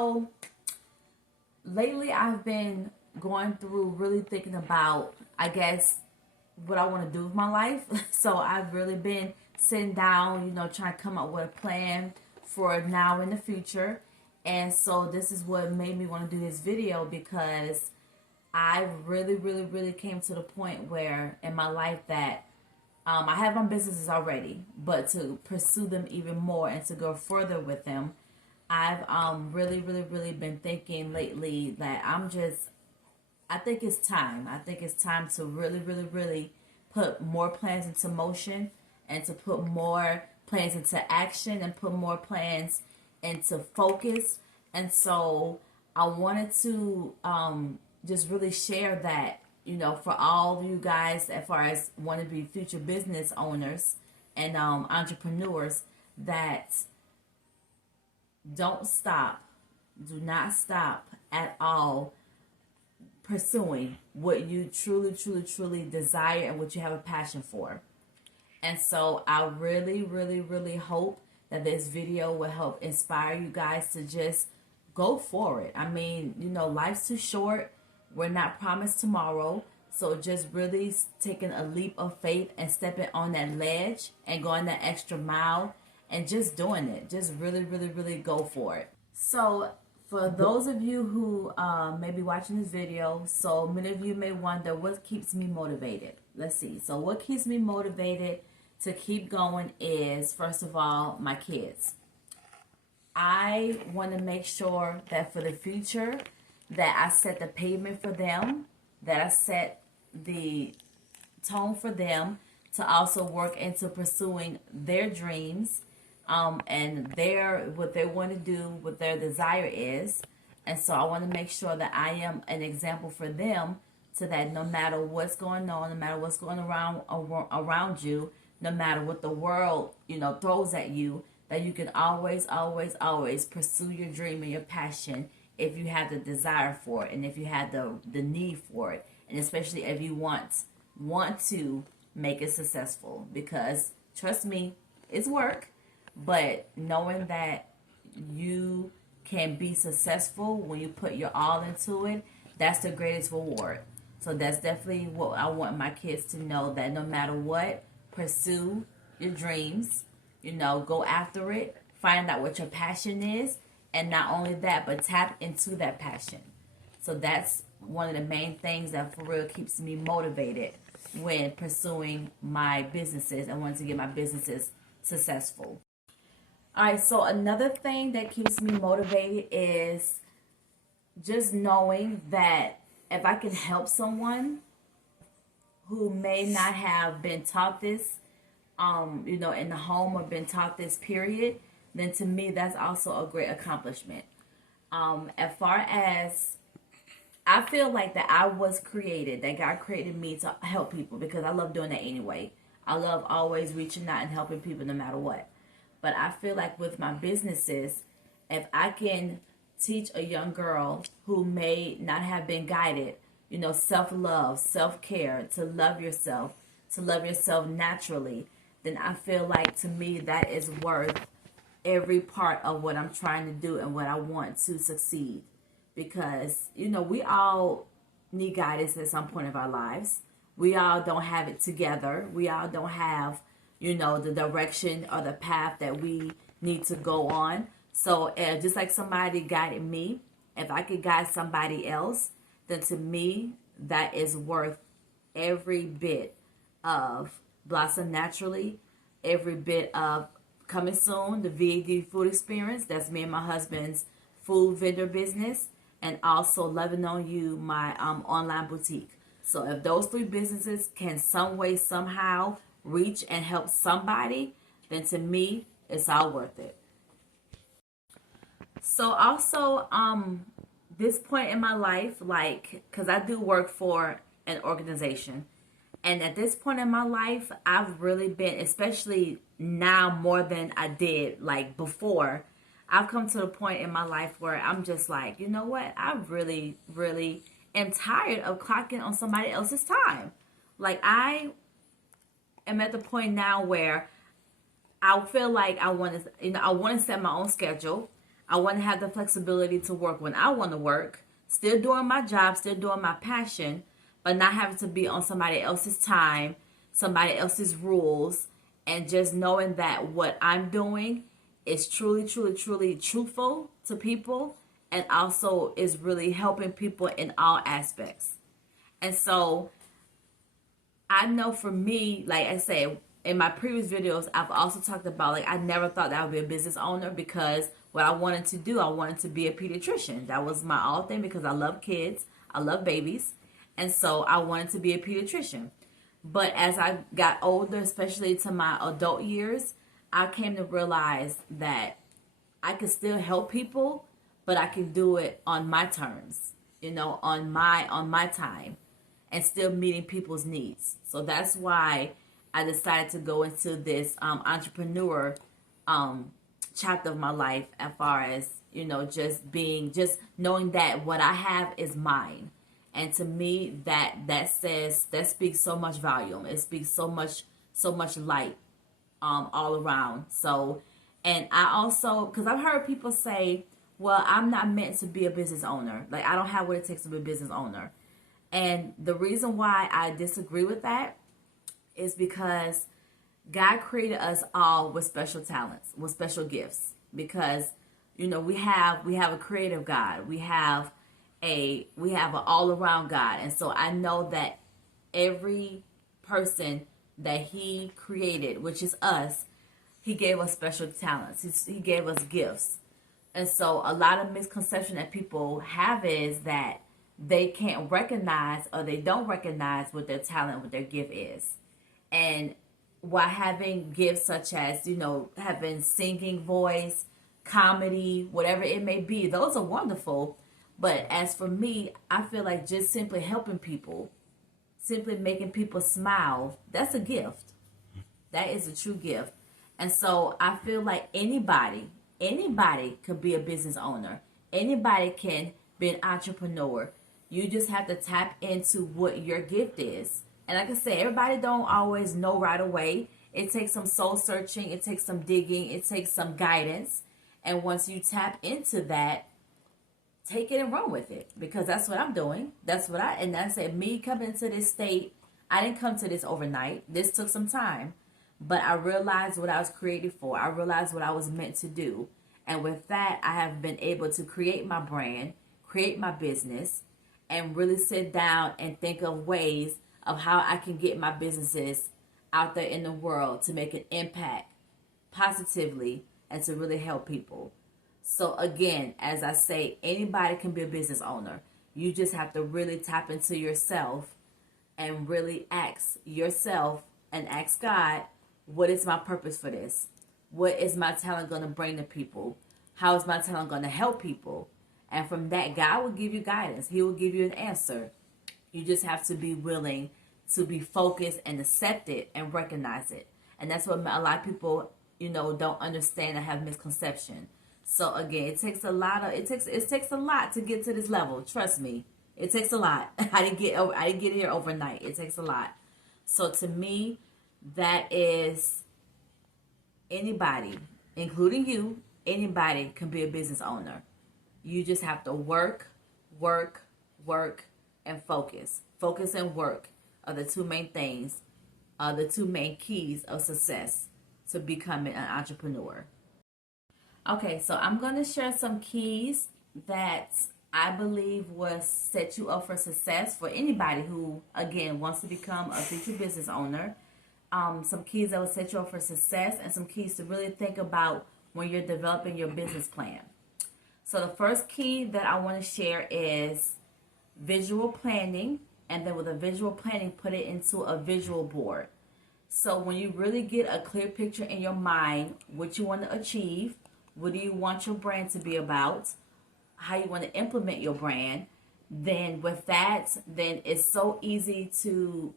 So lately I've been going through really thinking about, I guess, what I want to do with my life. So I've really been sitting down, trying to come up with a plan for now in the future. And so this is what made me want to do this video, because I really, really, really came to the point where in my life that I have my businesses already, but to pursue them even more and to go further with them, I've really, really, really been thinking lately that I think it's time. I think it's time to really, really, really put more plans into motion and to put more plans into action and put more plans into focus. And so I wanted to just really share that, for all of you guys, as far as want to be future business owners and entrepreneurs, that don't stop, do not stop at all pursuing what you truly, truly, truly desire and what you have a passion for. And so I really, really, really hope that this video will help inspire you guys to just go for it. I mean, life's too short. We're not promised tomorrow. So just really taking a leap of faith and stepping on that ledge and going that extra mile and just doing it. Just really, really, really go for it. So for those of you who may be watching this video, so many of you may wonder what keeps me motivated. Let's see. So what keeps me motivated to keep going is, first of all, my kids. I want to make sure that for the future that I set the pavement for them, that I set the tone for them to also work into pursuing their dreams and what they want to do, what their desire is. And so I want to make sure that I am an example for them, so that no matter what's going on, no matter what's going around you, no matter what the world, throws at you, that you can always, always, always pursue your dream and your passion if you have the desire for it and if you have the need for it. And especially if you want to make it successful. Because trust me, it's work. But knowing that you can be successful when you put your all into it, that's the greatest reward. So that's definitely what I want my kids to know, that no matter what, pursue your dreams, go after it, find out what your passion is, and not only that, but tap into that passion. So that's one of the main things that for real keeps me motivated when pursuing my businesses and wanting to get my businesses successful. All right, so another thing that keeps me motivated is just knowing that if I can help someone who may not have been taught this, in the home, or been taught this period, then to me that's also a great accomplishment. As far as I feel like that I was created, that God created me to help people, because I love doing that anyway. I love always reaching out and helping people no matter what. But I feel like with my businesses, if I can teach a young girl who may not have been guided, self-love, self-care, to love yourself naturally, then I feel like to me that is worth every part of what I'm trying to do and what I want to succeed. Because, we all need guidance at some point of our lives. We all don't have it together. We all don't have, the direction or the path that we need to go on. So just like somebody guided me, if I could guide somebody else, then to me, that is worth every bit of Blossom Naturally, every bit of coming soon, the VAD Food Experience. That's me and my husband's food vendor business. And also Loving on You, my online boutique. So if those three businesses can some way, somehow reach and help somebody, then to me, it's all worth it. So also, this point in my life, because I do work for an organization. And at this point in my life, I've really been, especially now more than I did before, I've come to the point in my life where I'm just like, you know what? I really, really am tired of clocking on somebody else's time. I am at the point now where I feel like I want to set my own schedule. I want to have the flexibility to work when I want to work, still doing my job, still doing my passion, but not having to be on somebody else's time, somebody else's rules, and just knowing that what I'm doing is truly, truly, truly truthful to people, and also is really helping people in all aspects. And so I know for me, like I said, in my previous videos, I've also talked about, like, I never thought that I would be a business owner, because what I wanted to do, I wanted to be a pediatrician. That was my all thing, because I love kids, I love babies, and so I wanted to be a pediatrician. But as I got older, especially to my adult years, I came to realize that I could still help people, but I can do it on my terms, on my time, and still meeting people's needs. So that's why I decided to go into this entrepreneur chapter of my life, as far as, just knowing that what I have is mine. And to me, that speaks so much volume. It speaks so much light all around. So, and I also, because I've heard people say, well, I'm not meant to be a business owner. Like, I don't have what it takes to be a business owner. And the reason why I disagree with that is because God created us all with special talents, with special gifts. Because, we have a creative God. We have an all around God. And so I know that every person that He created, which is us, He gave us special talents. He gave us gifts. And so a lot of misconception that people have is that they can't recognize, or they don't recognize what their talent, what their gift is. And while having gifts such as, having singing voice, comedy, whatever it may be, those are wonderful. But as for me, I feel like just simply helping people, simply making people smile, that's a gift. That is a true gift. And so I feel like anybody could be a business owner. Anybody can be an entrepreneur. You just have to tap into what your gift is. And like I said, everybody don't always know right away. It takes some soul searching. It takes some digging. It takes some guidance. And once you tap into that, take it and run with it. Because that's what I'm doing. And I said, me coming to this state, I didn't come to this overnight. This took some time. But I realized what I was created for. I realized what I was meant to do. And with that, I have been able to create my brand, create my business, and really sit down and think of ways of how I can get my businesses out there in the world to make an impact positively and to really help people. So again, as I say, anybody can be a business owner. You just have to really tap into yourself and really ask yourself and ask God, what is my purpose for this? What is my talent going to bring to people? How is my talent going to help people? And from that, God will give you guidance. He will give you an answer. You just have to be willing to be focused and accept it and recognize it. And that's what a lot of people, don't understand and have misconception. So again, it takes a lot to get to this level. Trust me, it takes a lot. I didn't get here overnight. It takes a lot. So to me, that is anybody, including you. Anybody can be a business owner. You just have to work, and focus. Focus and work are the two main things, the two main keys of success to becoming an entrepreneur. Okay, so I'm going to share some keys that I believe will set you up for success for anybody who, again, wants to become a future business owner. Some keys that will set you up for success, and some keys to really think about when you're developing your business plan. So the first key that I want to share is visual planning, and then with a visual planning, put it into a visual board. So when you really get a clear picture in your mind, what you want to achieve, what do you want your brand to be about, how you want to implement your brand, then with that, then it's so easy to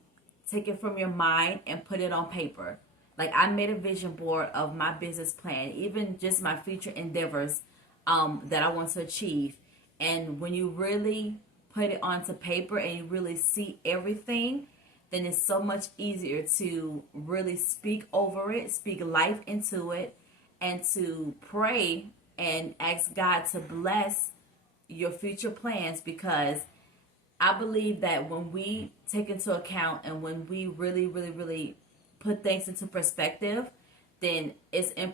take it from your mind and put it on paper. Like, I made a vision board of my business plan, even just my future endeavors that I want to achieve. And when you really put it onto paper and you really see everything, then it's so much easier to really speak over it, speak life into it, and to pray and ask God to bless your future plans, because I believe that when we take into account and when we really, really, really put things into perspective, then it's in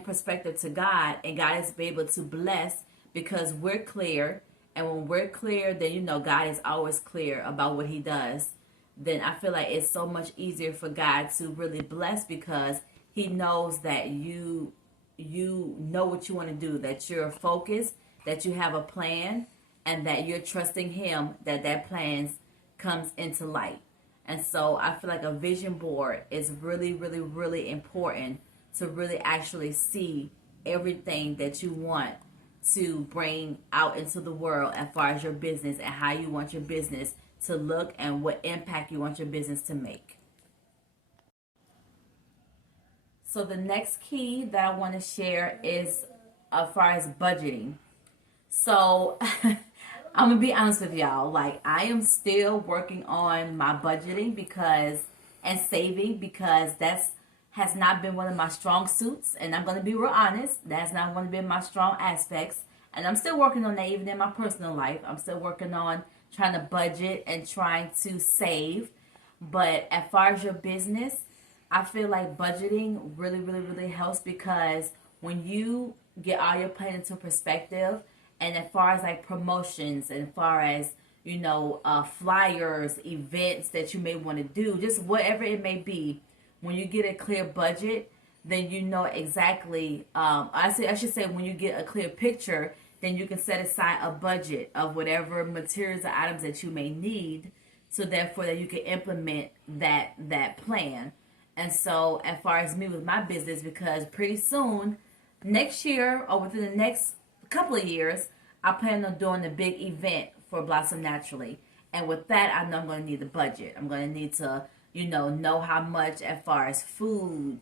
perspective to God, and God is able to bless because we're clear. And when we're clear, then God is always clear about what He does. Then I feel like it's so much easier for God to really bless, because He knows that you know what you want to do, that you're focused, that you have a plan, and that you're trusting Him that that plan comes into light. And so I feel like a vision board is really, really, really important to really actually see everything that you want to bring out into the world as far as your business and how you want your business to look and what impact you want your business to make. So the next key that I want to share is as far as budgeting. So I'm gonna be honest with y'all. Like, I am still working on my budgeting and saving, because that's has not been one of my strong suits. And I'm gonna be real honest, that's not one of my strong aspects. And I'm still working on that even in my personal life. I'm still working on trying to budget and trying to save. But as far as your business, I feel like budgeting really, really, really helps, because when you get all your plan into perspective, and as far as like promotions, and as far as flyers, events that you may want to do, just whatever it may be, when you get a clear budget, then you know exactly. I should say when you get a clear picture, then you can set aside a budget of whatever materials or items that you may need, so therefore that you can implement that plan. And so as far as me with my business, because pretty soon, next year or within the next couple of years, I plan on doing a big event for Blossom Naturally. And with that, I know I'm going to need a budget. I'm going to need to, know how much as far as food,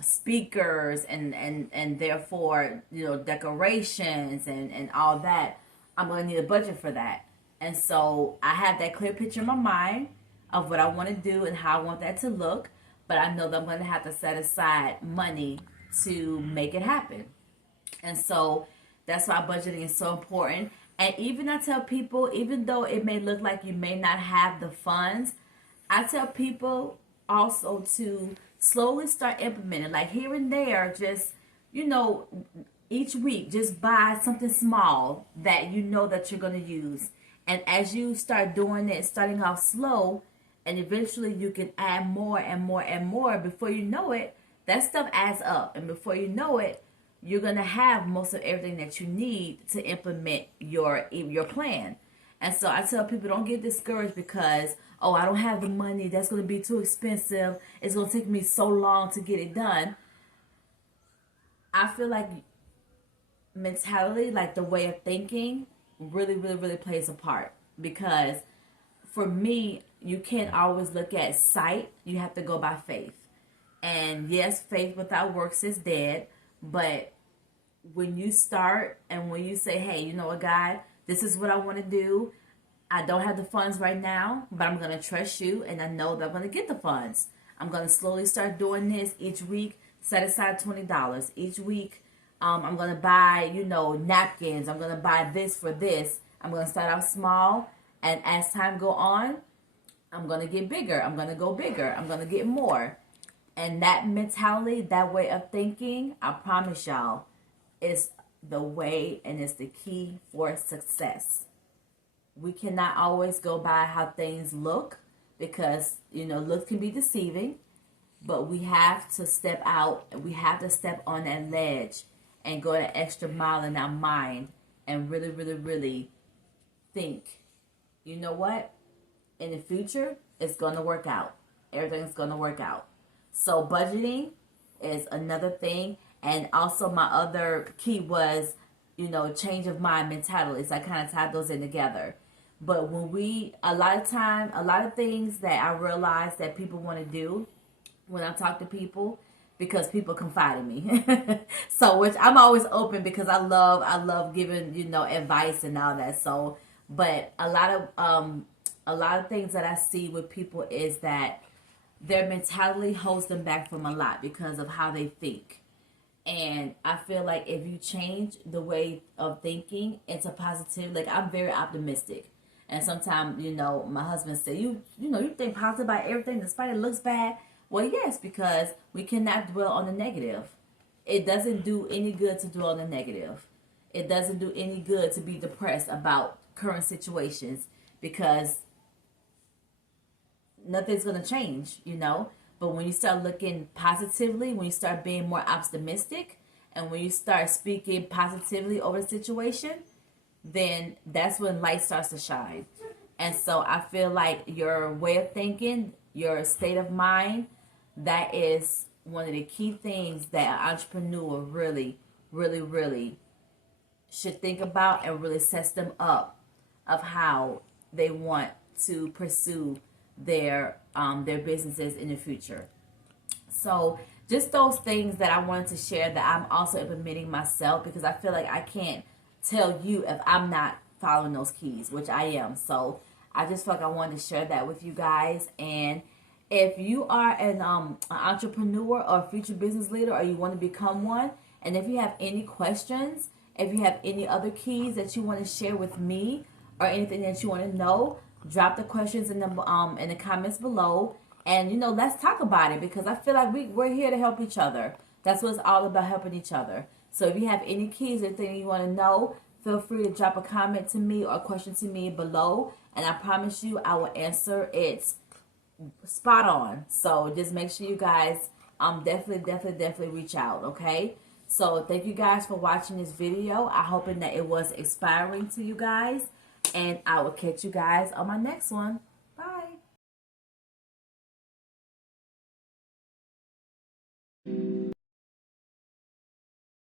speakers, and therefore, decorations and all that. I'm going to need a budget for that. And so I have that clear picture in my mind of what I want to do and how I want that to look. But I know that I'm going to have to set aside money to make it happen. And so that's why budgeting is so important. And even I tell people, even though it may look like you may not have the funds, I tell people also to slowly start implementing, like here and there, just, each week, just buy something small that you know that you're going to use. And as you start doing it, starting off slow, and eventually you can add more and more and more. Before you know it, that stuff adds up. And before you know it, you're going to have most of everything that you need to implement your plan. And so I tell people, don't get discouraged because, oh, I don't have the money. That's going to be too expensive. It's going to take me so long to get it done. I feel like mentality, like the way of thinking, really, really, really plays a part. Because for me, you can't always look at sight. You have to go by faith. And yes, faith without works is dead. But when you start and when you say, hey, you know what, God, this is what I want to do. I don't have the funds right now, but I'm going to trust you, and I know that I'm going to get the funds. I'm going to slowly start doing this each week. Set aside $20 each week. I'm going to buy, napkins. I'm going to buy this for this. I'm going to start off small, and as time go on, I'm going to get bigger. I'm going to go bigger. I'm going to get more. And that mentality, that way of thinking, I promise y'all, is the way and is the key for success. We cannot always go by how things look because, looks can be deceiving. But we have to step out and we have to step on that ledge and go that extra mile in our mind and really, really, really think, you know what? In the future, it's going to work out. Everything's going to work out. So budgeting is another thing. And also my other key was, change of mind mentality. So I kind of tied those in together. But when a lot of things that I realize that people want to do when I talk to people, because people confide in me. So, which I'm always open because I love giving, advice and all that. So, but a lot of things that I see with people is that their mentality holds them back from a lot because of how they think. And I feel like if you change the way of thinking into positive, like I'm very optimistic. And sometimes, my husband say, you think positive about everything despite it looks bad. Well, yes, because we cannot dwell on the negative. It doesn't do any good to dwell on the negative. It doesn't do any good to be depressed about current situations because nothing's going to change. But when you start looking positively, when you start being more optimistic, and when you start speaking positively over the situation, then that's when light starts to shine. And so I feel like your way of thinking, your state of mind, that is one of the key things that an entrepreneur really, really, really should think about, and really sets them up of how they want to pursue their businesses in the future. So just those things that I wanted to share that I'm also implementing myself, because I feel like I can't tell you if I'm not following those keys, which I am. So I just felt like I wanted to share that with you guys. And if you are an entrepreneur or a future business leader, or you want to become one, and if you have any questions, if you have any other keys that you want to share with me, or anything that you want to know, drop the questions in the comments below. And let's talk about it, because I feel like we're here to help each other. That's what it's all about, helping each other. So if you have any keys or anything you want to know, feel free to drop a comment to me or a question to me below, and I promise you I will answer it spot on. So just make sure you guys definitely reach out, okay? So thank you guys for watching this video. I hoping that it was inspiring to you guys, and I will catch you guys on my next one. Bye.